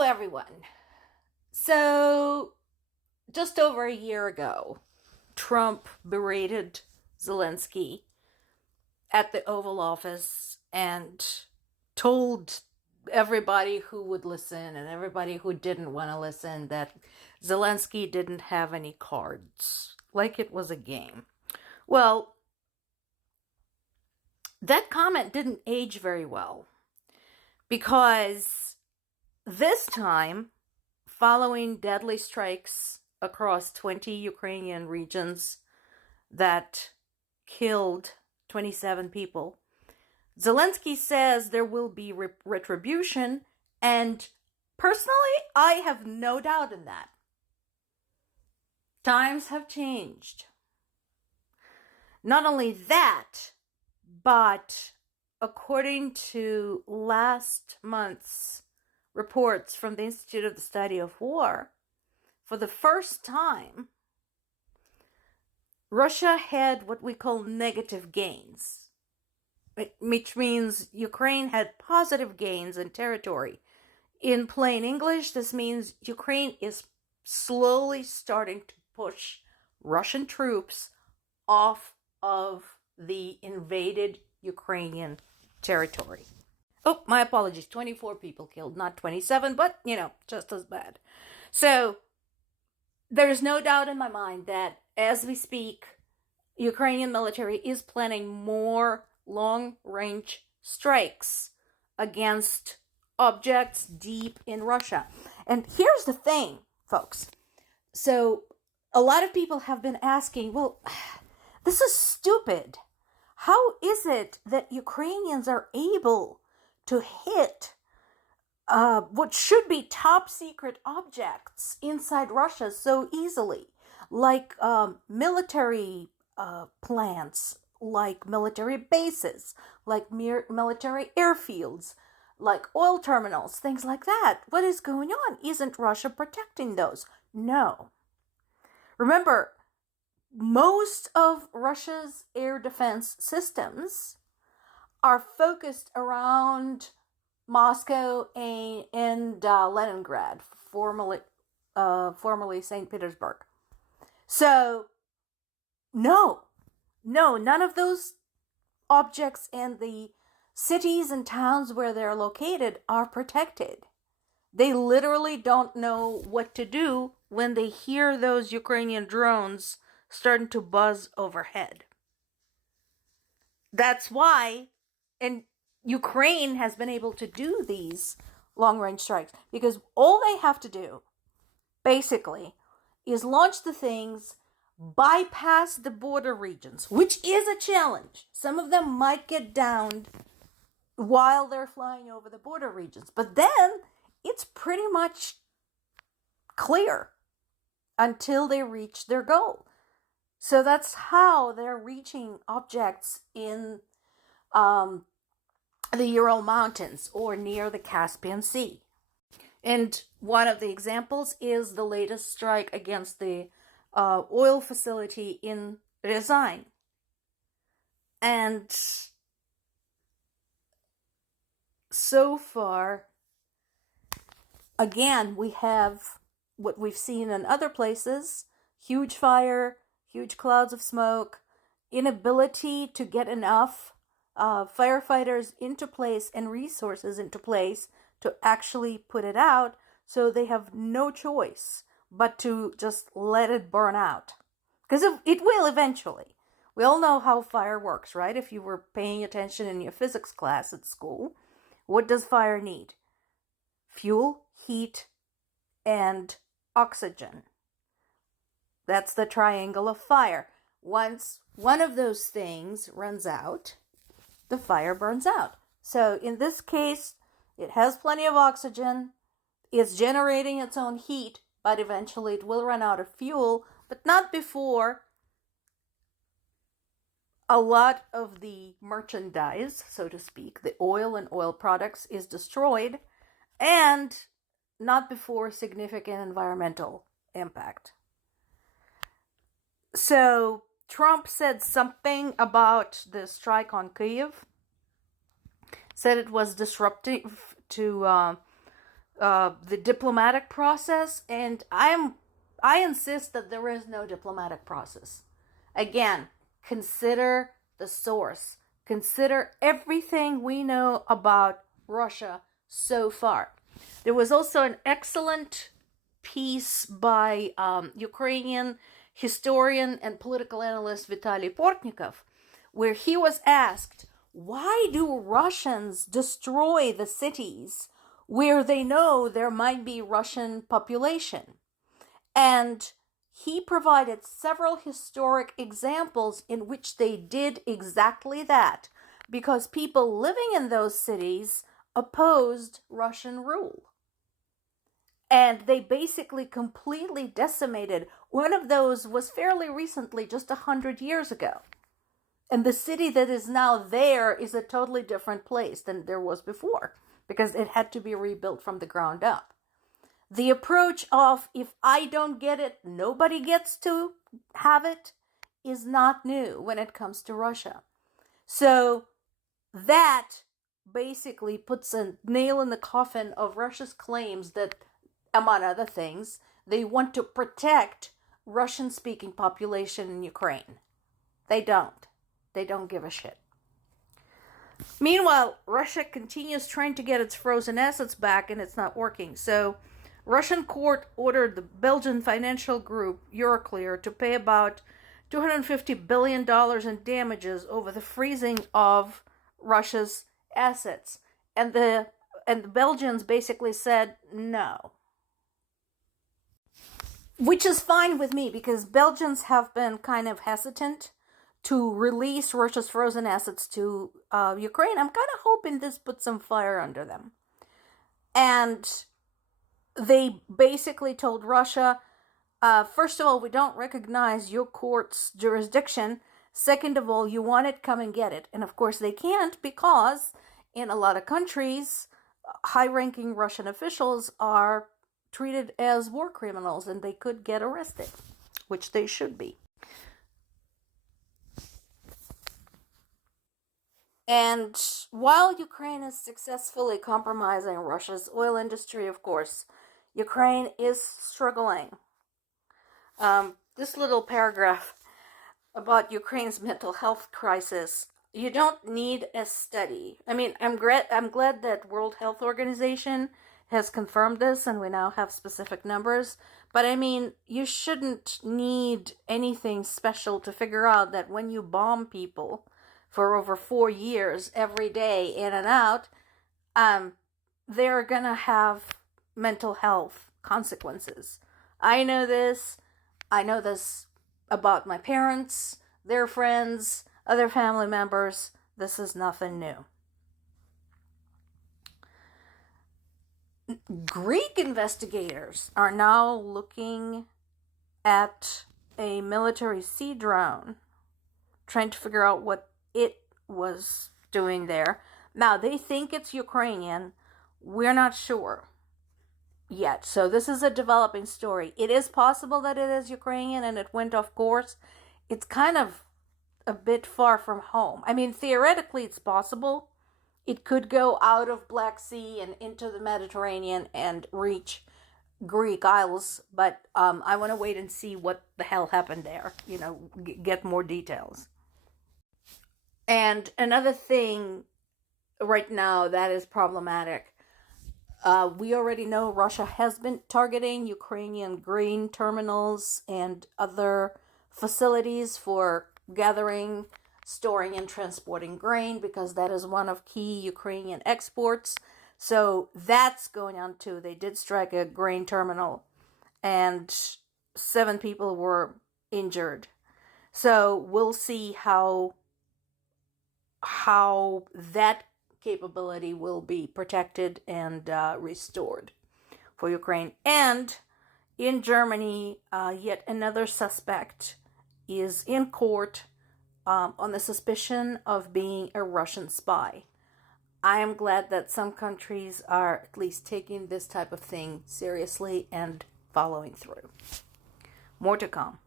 Hello, everyone. So, just over a year ago, Trump berated Zelensky at the Oval Office and told everybody who would listen and everybody who didn't want to listen that Zelensky didn't have any cards, like it was a game. Well, that comment didn't age very well because this time, following deadly strikes across 20 Ukrainian regions that killed 27 people, Zelensky says there will be retribution, and personally, I have no doubt in that. Times have changed. Not only that, but according to last month's reports from the Institute of the Study of War, for the first time, Russia had what we call negative gains, which means Ukraine had positive gains in territory. In plain English, this means Ukraine is slowly starting to push Russian troops off of the invaded Ukrainian territory. Oh, my apologies. 24 people killed, not 27, but, just as bad. So, there's no doubt in my mind that as we speak, Ukrainian military is planning more long-range strikes against objects deep in Russia. And here's the thing, folks. So, a lot of people have been asking, well, this is stupid. How is it that Ukrainians are able to hit what should be top secret objects inside Russia so easily, like military plants, like military bases, like military airfields, like oil terminals, things like that? What is going on? Isn't Russia protecting those? No. Remember, most of Russia's air defense systems are focused around Moscow and Leningrad, formerly St. Petersburg. So, no, none of those objects and the cities and towns where they're located are protected. They literally don't know what to do when they hear those Ukrainian drones starting to buzz overhead. That's why, and Ukraine has been able to do these long-range strikes because all they have to do, basically, is launch the things, bypass the border regions, which is a challenge. Some of them might get downed while they're flying over the border regions, but then it's pretty much clear until they reach their goal. So that's how they're reaching objects in the Ural Mountains or near the Caspian Sea. And one of the examples is the latest strike against the oil facility in Ryazan. And so far, again, we have what we've seen in other places: huge fire, huge clouds of smoke, inability to get enough firefighters into place and resources into place to actually put it out, so they have no choice but to just let it burn out. Because it will eventually. We all know how fire works, right? If you were paying attention in your physics class at school, what does fire need? Fuel, heat, and oxygen. That's the triangle of fire. Once one of those things runs out, the fire burns out. So in this case, it has plenty of oxygen, it's generating its own heat, but eventually it will run out of fuel, but not before a lot of the merchandise, so to speak, the oil and oil products, is destroyed, and not before significant environmental impact. So Trump said something about the strike on Kyiv, said it was disruptive to the diplomatic process, and I insist that there is no diplomatic process. Again, consider the source. Consider everything we know about Russia so far. There was also an excellent piece by Ukrainian historian and political analyst Vitaly Portnikov, where he was asked, why do Russians destroy the cities where they know there might be Russian population? And he provided several historic examples in which they did exactly that, because people living in those cities opposed Russian rule. And they basically completely decimated. One of those was fairly recently, just 100 years ago. And the city that is now there is a totally different place than there was before, because it had to be rebuilt from the ground up. The approach of, if I don't get it, nobody gets to have it, is not new when it comes to Russia. So that basically puts a nail in the coffin of Russia's claims that, among other things, they want to protect Russian-speaking population in Ukraine. They don't. They don't give a shit. Meanwhile, Russia continues trying to get its frozen assets back, and it's not working. So, Russian court ordered the Belgian financial group Euroclear to pay about $250 billion in damages over the freezing of Russia's assets. And the Belgians basically said no. Which is fine with me, because Belgians have been kind of hesitant to release Russia's frozen assets to Ukraine. I'm kind of hoping this puts some fire under them. And they basically told Russia, first of all, we don't recognize your court's jurisdiction. Second of all, you want it, come and get it. And of course they can't, because in a lot of countries, high-ranking Russian officials are treated as war criminals and they could get arrested, which they should be. And while Ukraine is successfully compromising Russia's oil industry, of course, Ukraine is struggling. This little paragraph about Ukraine's mental health crisis, you don't need a study. I mean, I'm glad that World Health Organization has confirmed this and we now have specific numbers. But I mean, you shouldn't need anything special to figure out that when you bomb people for over 4 years, every day, in and out, they're gonna have mental health consequences. I know this about my parents, their friends, other family members. This is nothing new. Greek investigators are now looking at a military sea drone, trying to figure out what it was doing there. Now, they think it's Ukrainian. We're not sure yet. So this is a developing story. It is possible that it is Ukrainian and it went off course. It's kind of a bit far from home. I mean, theoretically, it's possible. It could go out of Black Sea and into the Mediterranean and reach Greek Isles. But I want to wait and see what the hell happened there. Get more details. And another thing right now that is problematic, we already know Russia has been targeting Ukrainian grain terminals and other facilities for gathering, storing, and transporting grain, because that is one of key Ukrainian exports. So that's going on too. They did strike a grain terminal and 7 people were injured. So we'll see how that capability will be protected and restored for Ukraine. And in Germany, yet another suspect is in court on the suspicion of being a Russian spy. I am glad that some countries are at least taking this type of thing seriously and following through. More to come.